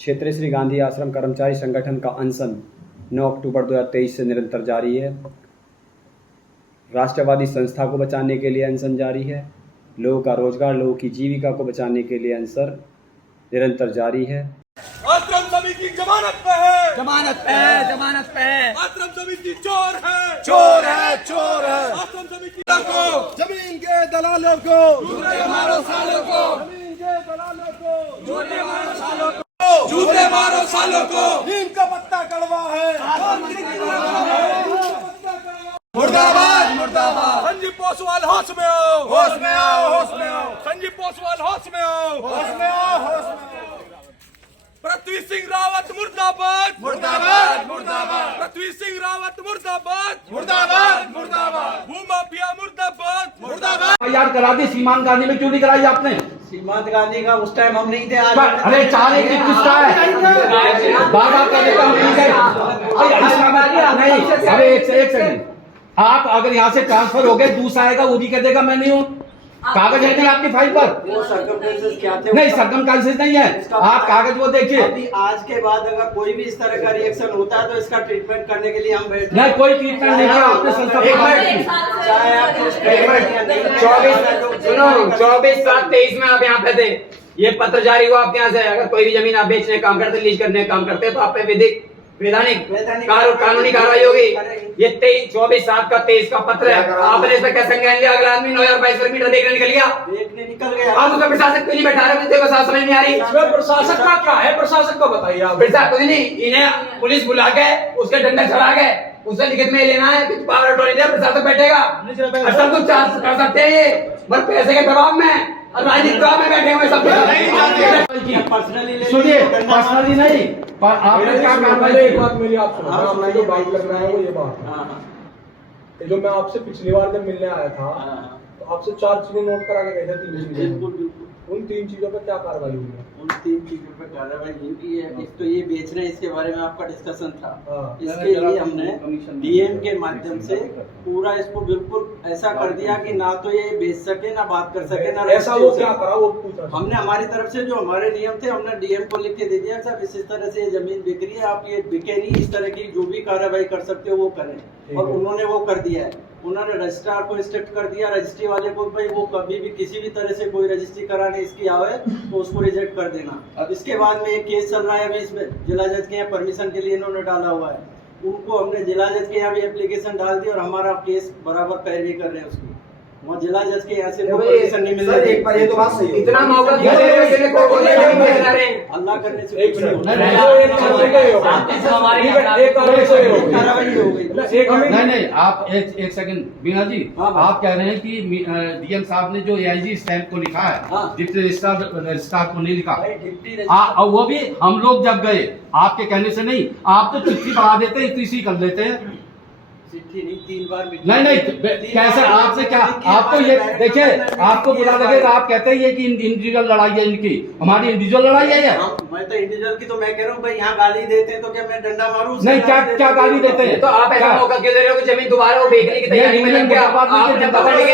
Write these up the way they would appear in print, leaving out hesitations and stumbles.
क्षेत्रीय श्री गांधी आश्रम कर्मचारी संगठन का अनशन 9 अक्टूबर 2023 से निरंतर जारी है। राष्ट्रवादी संस्था को बचाने के लिए अनशन जारी है। लोगों का रोजगार, लोगों की जीविका को बचाने के लिए अनशन निरंतर जारी है। आश्रम समिति जमानत पे है, जमानत पे है, जमानत पे है। आश्रम समिति चोर है, चोर है, चोर है। आश्रम समिति को, जमीन के दलालों को, जूते मारो सालों को, जमीन के दलालों को, जूते मारो सालों को, जूते मारो सालों को। नीम का पत्ता कड़वा है, मुर्दाबाद, मुर्दाबाद। संजीव पोसवाल होश में आओ, होश में आओ, होश में आओ, संजीव पोसवाल होश में आओ, होश में आओ, होश में आओ। पृथ्वी सिंह रावत मुर्दाबाद, मुर्दाबाद, मुर्दाबाद, पृथ्वी सिंह रावत मुर्दाबाद, मुर्दाबाद, मुर्दाबाद, भूमाफिया मुर्दाबाद, मुर्दाबाद। यार करा दी सीमांत गांधी में, क्यों नहीं कराई आपने? सीमांत गांधी का उस टाइम हम नहीं थे। आज अरे 4 एक किसका है? बार करने का हम नहीं गए। नहीं, अरे एक सेकंड, आप अगर यहाँ से ट्रांसफर हो गए, दूसरा आएगा वो भी कह देगा मैं नहीं हूँ। कागज है नहीं आपकी फाइल पर? वो सर्कमस्टेंसेस क्या थे? नहीं, सर्कमस्टेंसेस नहीं है। आप कागज वो देखिए। अभी आज के बाद अगर कोई भी इस तरह का रिएक्शन होता है तो इसका ट्रीटमेंट करने के लिए हम बैठे। नहीं, कोई ट्रीटमेंट नहीं किया आपने संस्था। चाहे आप 24/7/23 में आप यहाँ पे थे, ये पत्र जारी हुआ आपके यहाँ से। अगर कोई भी जमीन आप बेचने काम करते, लीज करने काम करते, तो आप पे विधिक वैधानिक कानूनी कार्रवाई होगी। ये 24/7/23 का पत्र है। आपने इस पे क्या संज्ञान लिया? अगला आदमी 9,022 वर्ग मीटर देखने निकल गया, आप उसका प्रशासक क्यों नहीं बैठा रहे? मुझे बात समझ नहीं आ रही। इसमें प्रशासक का क्या है? प्रशासक को बताइए आप। प्रशासक कुछ नहीं, इन्हें पुलिस बुला के उसके डंडे चढ़ा के उससे लिखित में लेना है, कुछ पावर अटॉर्नी दे, प्रशासक बैठेगा। सब कुछ कर सकते हैं ये, पर पैसे के दबाव में और राजनीतिक दबाव में बैठे हुए सब। सुनिए, पर्सनली नहीं, पर आपने क्या कार्रवाई की? एक बात मेरी आप सुनो, आपने जो बात कर रहा है वो ये बात है। जो मैं आपसे पिछली बार जब मिलने आया था तो आपसे 4 चीजें नोट करा के गए थे, 3 चीजें। बिल्कुल बिल्कुल। उन 3 चीजों पर क्या कार्रवाई हुई है? उन 3 चीजों पर कार्रवाई ये भी है। एक तो ये बेच रहे हैं, इसके बारे में आपका डिस्कशन था। इसके लिए हमने डीएम के माध्यम से पूरा इसको बिल्कुल ऐसा कर दिया कि ना तो ये बेच सके, ना बात कर सके, ना ऐसा वो क्या करा वो पूछा। हमने हमारी तरफ से जो हमारे नियम थे हमने डीएम को लिख के दे दिया, साहब इस तरह से ये जमीन बिक रही है, आप ये बिके नहीं, इस तरह की जो भी कार्रवाई कर सकते हो वो करें। और उन्होंने वो कर दिया है। उन्होंने रजिस्ट्रार को इंस्ट्रक्ट कर दिया, रजिस्ट्री वाले को, भाई वो कभी भी किसी भी तरह से कोई रजिस्ट्री कराने इसकी आवे तो उसको रिजेक्ट कर देना। अब इसके बाद में एक केस चल रहा है अभी, इसमें जिला जज के यहाँ परमिशन के लिए इन्होंने डाला हुआ है। उनको हमने जिला जज के यहाँ भी एप्लीकेशन डाल दी और हमारा केस बराबर पैरवी कर रहे हैं उसकी। वहाँ जिला जज के यहाँ से परमिशन नहीं मिल रही। ये तो बात सही है। इतना मौका अल्लाह करने से एक कुछ नहीं होता। नहीं, आप एक सेकंड बीना जी, आप कह रहे हैं कि डीएम साहब ने जो एआईजी स्टैंप को लिखा है, डिप्टी रजिस्ट्रार को नहीं लिखा। और वो भी हम लोग जब गए आपके कहने से नहीं, आप तो चिट्ठी बढ़ा देते हैं, इसी कर लेते हैं। चिट्ठी नहीं, 3 बार नहीं, कैसे आपसे क्या? आपको ये देखिए, आपको बुरा लगेगा, आप कहते हैं कि इंडिविजुअल लड़ाई है इनकी, हमारी इंडिविजुअल लड़ाई है। मैं तो इंडिविजुअल की तो मैं कह रहा हूँ भाई, यहाँ गाली देते हैं तो क्या मैं डंडा मारूं? नहीं, क्या गाली देते हैं? तो आप ऐसा मौका क्यों दे रहे हो कि जमीन दोबारा वो बेचने की तैयारी में लग गया? आपने पकड़ के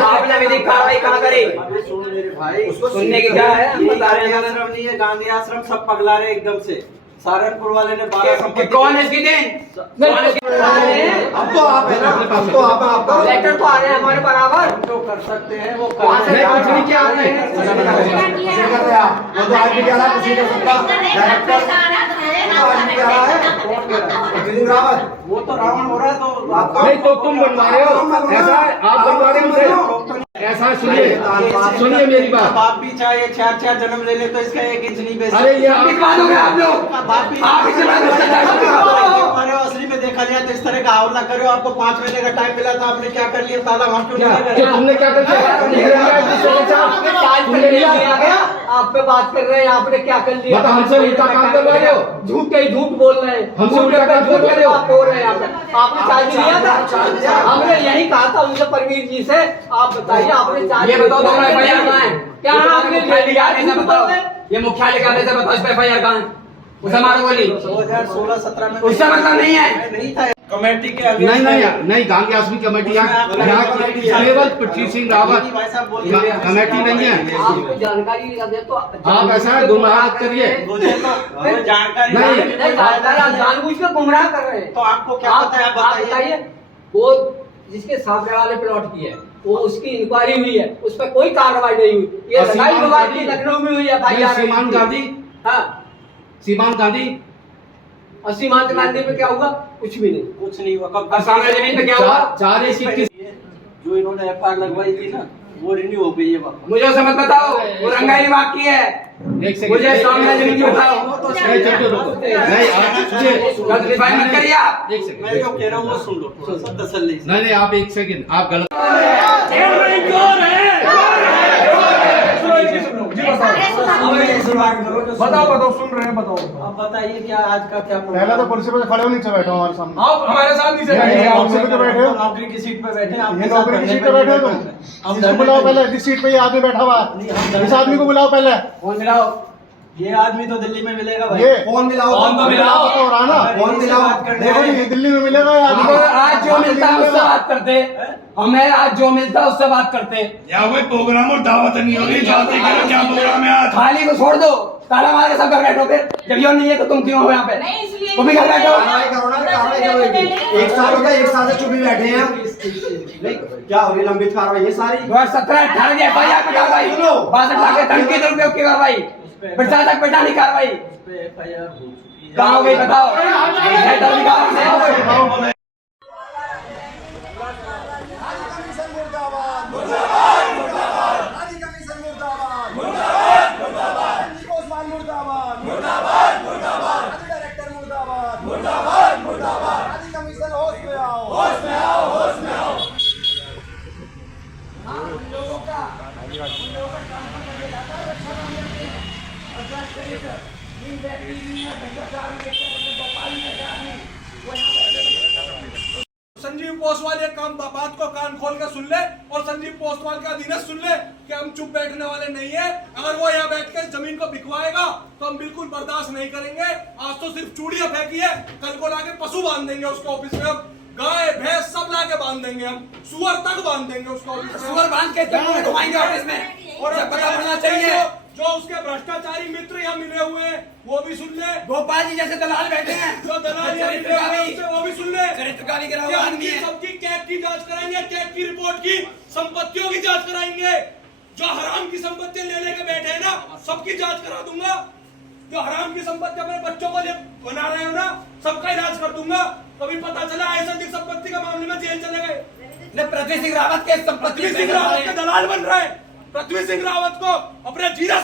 आपने विधिक कार्रवाई कहाँ करी? अबे सुन मेरे भाई, उसको सुनने की क्या है? हम बता रहे हैं। आश्रम नहीं है, गांधी आश्रम सब पगला रहे एकदम से। सहारनपुर वाले ने 12 संपत्ति। कौन है इसकी देन? अब तो आप है ना, अब तो आप लेटर तो आ रहे हैं हमारे बराबर। हम जो कर सकते हैं वो वहाँ से कुछ नहीं किया आपने। वो तो आज भी कह रहा है, कुछ नहीं कर सकता। डायरेक्टर आज भी कह रहा है, वो तो रावण हो रहा है। तो नहीं तो तुम बनवा रहे हो, ऐसा है, आप बनवा रहे हो। ऐसा सुनिए मेरी बात। बाप भी चाहे 4 जन्म ले ले तो इसका 1 इंच नहीं बेच। अरे ये आप लोग बाप भी आप इसे असली में देखा जाए तो इस तरह का हमला करो। आपको 5 महीने का टाइम मिला था, आपने क्या कर लिया? ताला वहाँ क्यों नहीं लगा? तुमने क्या कर दिया? आप पे बात कर रहे हैं, आपने क्या कर लिया? मतलब हमसे उल्टा काम कर रहे हो, झूठ के झूठ बोल रहे हैं, हमसे उल्टा काम कर रहे हो। आप हो रहे हैं। आपने चार्ज लिया था? हमने यही कहा था उनसे, परवीर जी से। आप बताइए, आपने चार्ज ये बताओ, दोनों एफआईआर कहाँ है? क्या आपने बताओ, ये मुख्यालय का बताओ, इस पर एफआईआर कहाँ है? उसे मारो गोली। 2016-17 में उससे मतलब नहीं है। नहीं था। कमेटी के आगे नहीं गांधी आसमी कमेटी यहाँ केवल पृथ्वी सिंह रावत कमेटी नहीं है। आपको जानकारी दे तो आप ऐसा गुमराह करिए। मुझे तो जानकारी नहीं जानकारी, आप जानबूझ के गुमराह कर रहे हैं। तो आपको क्या पता है, आप बताइए। वो जिसके सामने वाले प्लॉट की है, वो उसकी इंक्वायरी हुई है, उस पर कोई कार्रवाई नहीं हुई। ये लड़ाई विवाद की लखनऊ में हुई है भाई। सीमांत गांधी, हाँ सीमांत गांधी और सीमांत गांधी पे क्या हुआ? कुछ भी नहीं, कुछ नहीं हुआ। कब सामने जमीन पे क्या हुआ? 4/21 जो इन्होंने FIR लगवाई थी ना, वो रिन्यू हो गई है वापस। मुझे उसे मत बताओ, वो रंगाई बाकी है। एक सेकंड, मुझे सामने जमीन की बताओ। नहीं आप जस्टिफाई मत करिए आप। एक सेकंड, मैं जो कह रहा हूँ वो सुन लो थोड़ा सा तसल्ली से। नहीं आप एक सेकंड, आप गलत बताओ सुन रहे हैं, बताओ। अब बताइए क्या आज का क्या पहले तो कुर्सी पे खड़े हो, नीचे बैठो हमारे सामने। आप हमारे साथ नीचे नहीं, बैठे आप कुर्सी पे बैठे हो। नौकरी की सीट पे बैठे हैं, आपके ये साथ नौकरी की धरने सीट पे पे बैठे हो नहीं तुम। इसको बुलाओ पहले, जिस सीट पे ये आदमी बैठा हुआ है, इस आदमी को बुलाओ पहले। फोन मिलाओ। ये आदमी तो दिल्ली में मिलेगा भाई। ये फोन मिलाओ, फोन तो मिलाओ तो हो रहा ना। फोन मिलाओ। देखो ये दिल्ली में मिलेगा ये आदमी। आज जो मिलता है उससे बात करते, हमें आज जो मिलता है उससे बात करते। यहाँ कोई प्रोग्राम और दावत नहीं होगी, जाती करो क्या प्रोग्राम है आज। खाली को छोड़ दो, ताला मार के सब घर बैठो। फिर जब यो नहीं है तो तुम क्यों हो यहाँ पे? नहीं, इसलिए तुम भी घर बैठो। एक साल हो गया, एक साल से चुप ही बैठे हैं हम। क्या हो रही लंबित कार्रवाई है सारी? 17-18 की FIR पे कार्रवाई, 62 लाख के धमकी दुरुपयोग की कार्रवाई, प्रशासक बैठाने की कार्रवाई उस पे FIR हो चुकी है। कहाँ हो गई बताओ? है तो निकाल। संजीव पोस्टवाल ये काम बात को कान खोल के सुन ले, और संजीव पोस्टवाल का अधीनस्थ सुन ले कि हम चुप बैठने वाले नहीं है। अगर वो यहाँ बैठ के जमीन को बिकवाएगा तो हम बिल्कुल बर्दाश्त नहीं करेंगे। आज तो सिर्फ चूड़ियां फेंकी है, कल को लाके पशु बांध देंगे उसके ऑफिस में। हम गाय भैंस सब लाके बांध देंगे, हम सुअर तक बांध देंगे उसको ऑफिस में। सुअर बांध के घुमाएंगे ऑफिस में। और जब पता होना चाहिए। जो उसके भ्रष्टाचारी मित्र यहाँ मिले हुए हैं वो भी सुन ले। गोपाल जी जैसे दलाल बैठे हैं, जो दलाल यहाँ मिले हुए हैं उससे वो भी सुन ले। चरित्रकारी गिरा हुआ क्या आदमी उनकी है। सबकी कैग की जांच कराएंगे, कैग की रिपोर्ट की, संपत्तियों की जांच कराएंगे। जो हराम की संपत्ति ले लेके बैठे हैं ना, सबकी जांच करा दूंगा। जो हराम की संपत्ति अपने बच्चों को बना रहे हो ना, सबका इलाज कर दूंगा। कभी पता चला ऐसा की संपत्ति के मामले में जेल चले गए। पृथ्वी सिंह रावत के संपत्ति पृथ्वी सिंह रावत के दलाल बन रहे हैं। पृथ्वी सिंह रावत को अपने जीरा